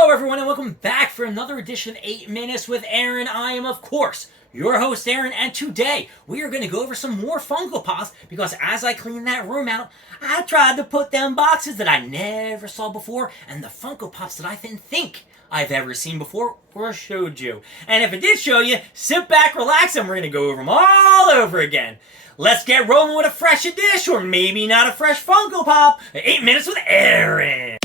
Hello everyone and welcome back for another edition of 8 Minutes with Aaron. I am, of course, your host Aaron, and today we are going to go over some more Funko Pops because as I cleaned that room out, I tried to put them boxes that I never saw before and the Funko Pops that I didn't think I've ever seen before or showed you. And if it did show you, sit back, relax, and we're going to go over them all over again. Let's get rolling with a fresh edition, or maybe not a fresh Funko Pop, 8 Minutes with Aaron.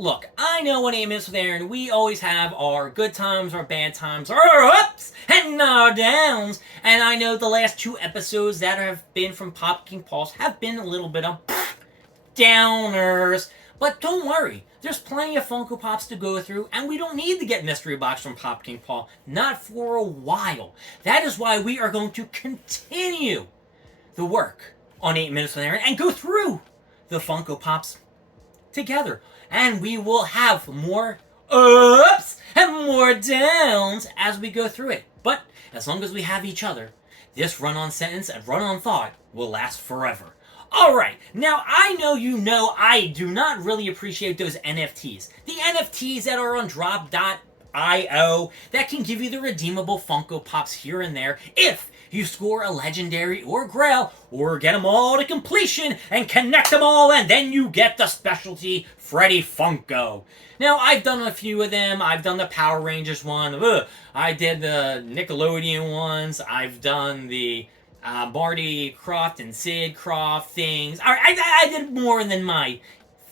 Look, I know when 8 Minutes with Aaron, we always have our good times, our bad times, our ups, and our downs. And I know the last two episodes that have been from Pop King Paul's have been a little bit of downers. But don't worry, there's plenty of Funko Pops to go through, and we don't need to get Mystery Box from Pop King Paul. Not for a while. That is why we are going to continue the work on 8 Minutes with Aaron and go through the Funko Pops together. And we will have more ups and more downs as we go through it. But as long as we have each other, this run-on sentence and run-on thought will last forever. Alright, now I know I do not really appreciate those NFTs. The NFTs that are on drop.io that can give you the redeemable Funko Pops here and there if you score a legendary or grail or get them all to completion and connect them all and then you get the specialty Freddy Funko. Now, I've done a few of them. I've done the Power Rangers one. I did the Nickelodeon ones. I've done the Barty Croft and Sid Croft things. I did more than my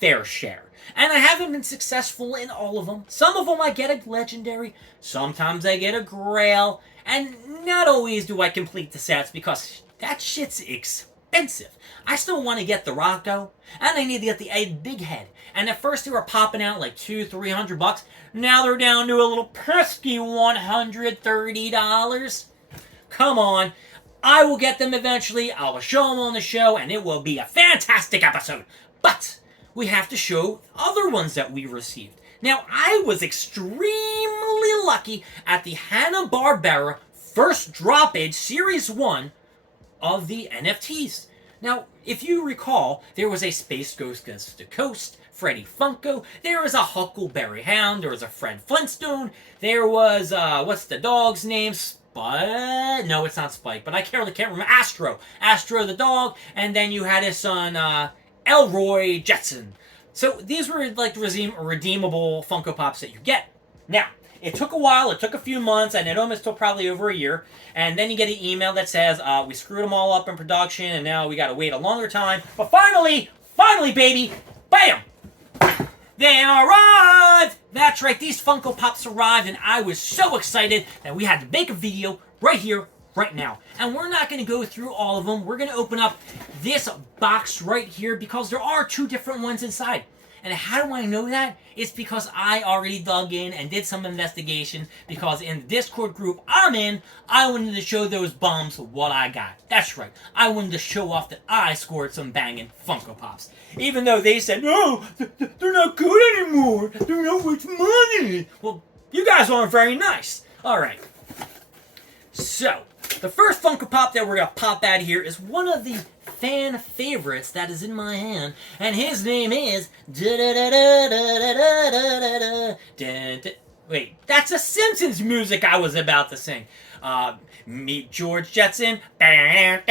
fair share. And I haven't been successful in all of them. Some of them I get a legendary. Sometimes I get a grail. And not always do I complete the sets because that shit's expensive. I still want to get the Rocco, and I need to get the big head. And at first they were popping out like $200-300. Now they're down to a little pesky $130. Come on. I will get them eventually. I will show them on the show, and it will be a fantastic episode. But we have to show other ones that we received. Now, I was extremely lucky at the Hanna-Barbera first drop-age Series 1 of the NFTs. Now, if you recall, there was a Space Ghost Coast to Coast, Freddy Funko, there was a Huckleberry Hound, there was a Fred Flintstone, there was, what's the dog's name? Spike? No, it's not Spike, but I can't remember. Astro the dog, and then you had his son, Elroy Jetson. So these were like redeemable Funko Pops that you get. Now, it took a while, it took a few months, and it almost took probably over a year. And then you get an email that says, we screwed them all up in production, and now we gotta wait a longer time. But finally, baby, bam! They arrived! That's right, these Funko Pops arrived, and I was so excited that we had to make a video right here, right now. And we're not going to go through all of them. We're going to open up this box right here because there are two different ones inside. And how do I know that? It's because I already dug in and did some investigation because in the Discord group I'm in, I wanted to show those bums what I got. That's right. I wanted to show off that I scored some banging Funko Pops. Even though they said, no, they're not good anymore. They're not worth money. Well, you guys aren't very nice. All right. So, the first Funko Pop that we're going to pop out here is one of the fan favorites that is in my hand, and his name is... Wait, that's a Simpsons music I was about to sing. Meet George Jetson. That's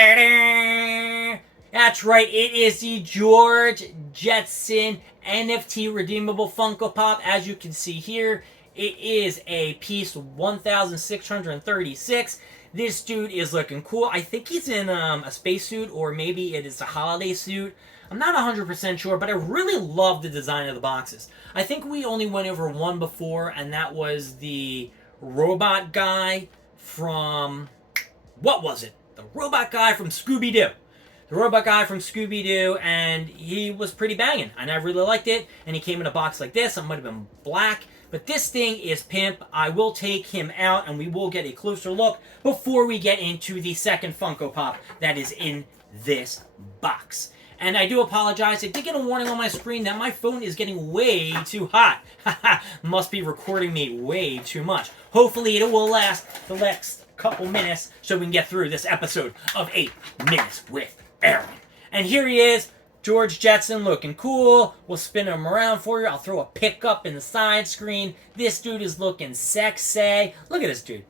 right, it is the George Jetson NFT redeemable Funko Pop. As you can see here, it is a piece 1,636. This dude is looking cool. I think he's in a spacesuit, or maybe it is a holiday suit. I'm not 100% sure, but I really love the design of the boxes. I think we only went over one before, and that was the robot guy from... What was it? The robot guy from Scooby-Doo. The robot guy from Scooby-Doo, and he was pretty banging, and I really liked it, and he came in a box like this. It might have been black. But this thing is pimp. I will take him out and we will get a closer look before we get into the second Funko Pop that is in this box. And I do apologize. I did get a warning on my screen that my phone is getting way too hot. Must be recording me way too much. Hopefully it will last the next couple minutes so we can get through this episode of 8 Minutes with Aaron. And here he is, George Jetson, looking cool. We'll spin him around for you. I'll throw a pick up in the side screen. This dude is looking sexy. Look at this dude.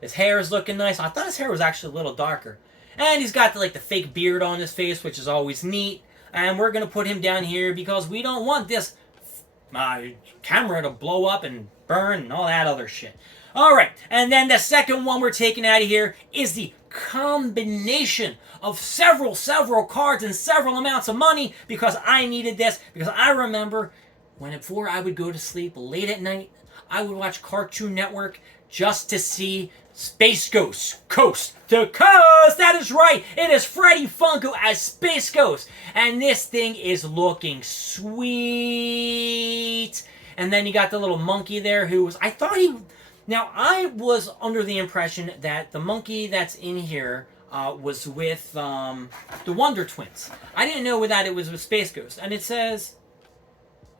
His hair is looking nice. I thought his hair was actually a little darker. And he's got the fake beard on his face, which is always neat. And we're going to put him down here because we don't want this camera to blow up and burn and all that other shit. Alright, and then the second one we're taking out of here is the combination of several cards and several amounts of money because I needed this. Because I remember before I would go to sleep late at night, I would watch Cartoon Network just to see Space Ghost, Coast to Coast. That is right. It is Freddy Funko as Space Ghost. And this thing is looking sweet. And then you got the little monkey there who was, now I was under the impression that the monkey that's in here was with the Wonder Twins. I didn't know that it was with Space Ghost. And it says,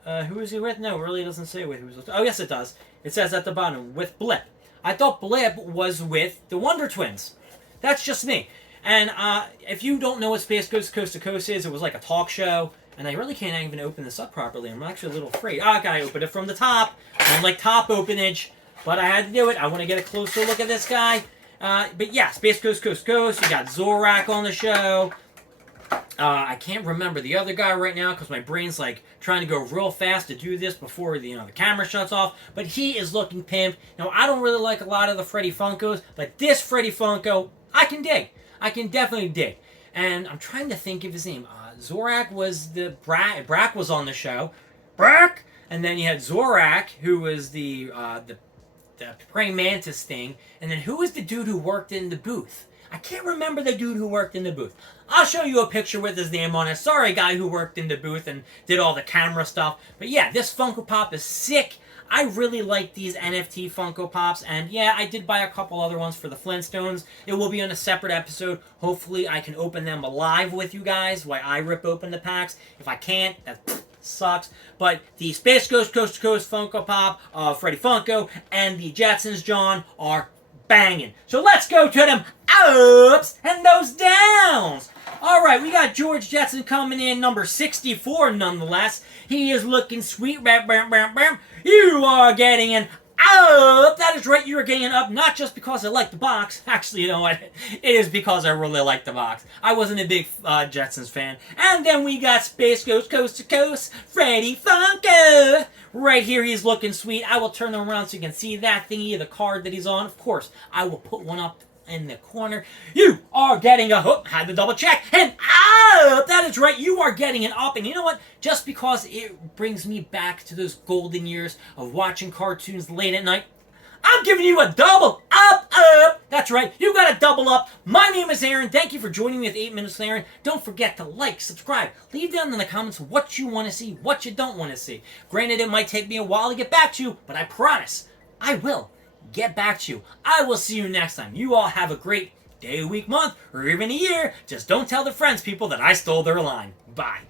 who is he with? No, it really doesn't say who he's with. Oh, yes, it does. It says at the bottom, with Blip. I thought Blip was with the Wonder Twins. That's just me. And if you don't know what Space Ghost Coast to Coast is, it was like a talk show. And I really can't even open this up properly. I'm actually a little afraid. I gotta open it from the top. I don't like top openage. But I had to do it. I want to get a closer look at this guy. But yeah, Space Ghost Coast to Coast. You got Zorak on the show. I can't remember the other guy right now because my brain's trying to go real fast to do this before the camera shuts off. But he is looking pimp. Now, I don't really like a lot of the Freddy Funkos, but this Freddy Funko, I can dig. I can definitely dig. And I'm trying to think of his name. Zorak was Brack was on the show. Brack! And then you had Zorak, who was the praying mantis thing. And then who was the dude who worked in the booth? I can't remember the dude who worked in the booth. I'll show you a picture with his name on it. Sorry, guy who worked in the booth and did all the camera stuff. But yeah, this Funko Pop is sick. I really like these NFT Funko Pops. And yeah, I did buy a couple other ones for the Flintstones. It will be on a separate episode. Hopefully, I can open them live with you guys while I rip open the packs. If I can't, that sucks. But the Space Ghost Coast to Coast Funko Pop of Freddy Funko and the Jetsons John are banging. So let's go to them ups and those downs. All right, we got George Jetson coming in, number 64 nonetheless. He is looking sweet. Bam, bam, bam, bam. You are getting an up. That is right, you are getting an up, not just because I like the box. Actually, you know what? It is because I really like the box. I wasn't a big Jetsons fan. And then we got Space Ghost Coast to Coast, Freddy Funko. Right here, he's looking sweet. I will turn him around so you can see that thingy, the card that he's on. Of course, I will put one up in the corner. You are getting a hook. Had to double check. And up! That is right. You are getting an up. And you know what? Just because it brings me back to those golden years of watching cartoons late at night, I'm giving you a double up. That's right. You got a double up. My name is Aaron. Thank you for joining me with 8 Minutes with Aaron. Don't forget to like, subscribe. Leave down in the comments what you want to see, what you don't want to see. Granted, it might take me a while to get back to you, but I promise I will get back to you. I will see you next time. You all have a great day, week, month, or even a year. Just don't tell the friends, people, that I stole their line. Bye.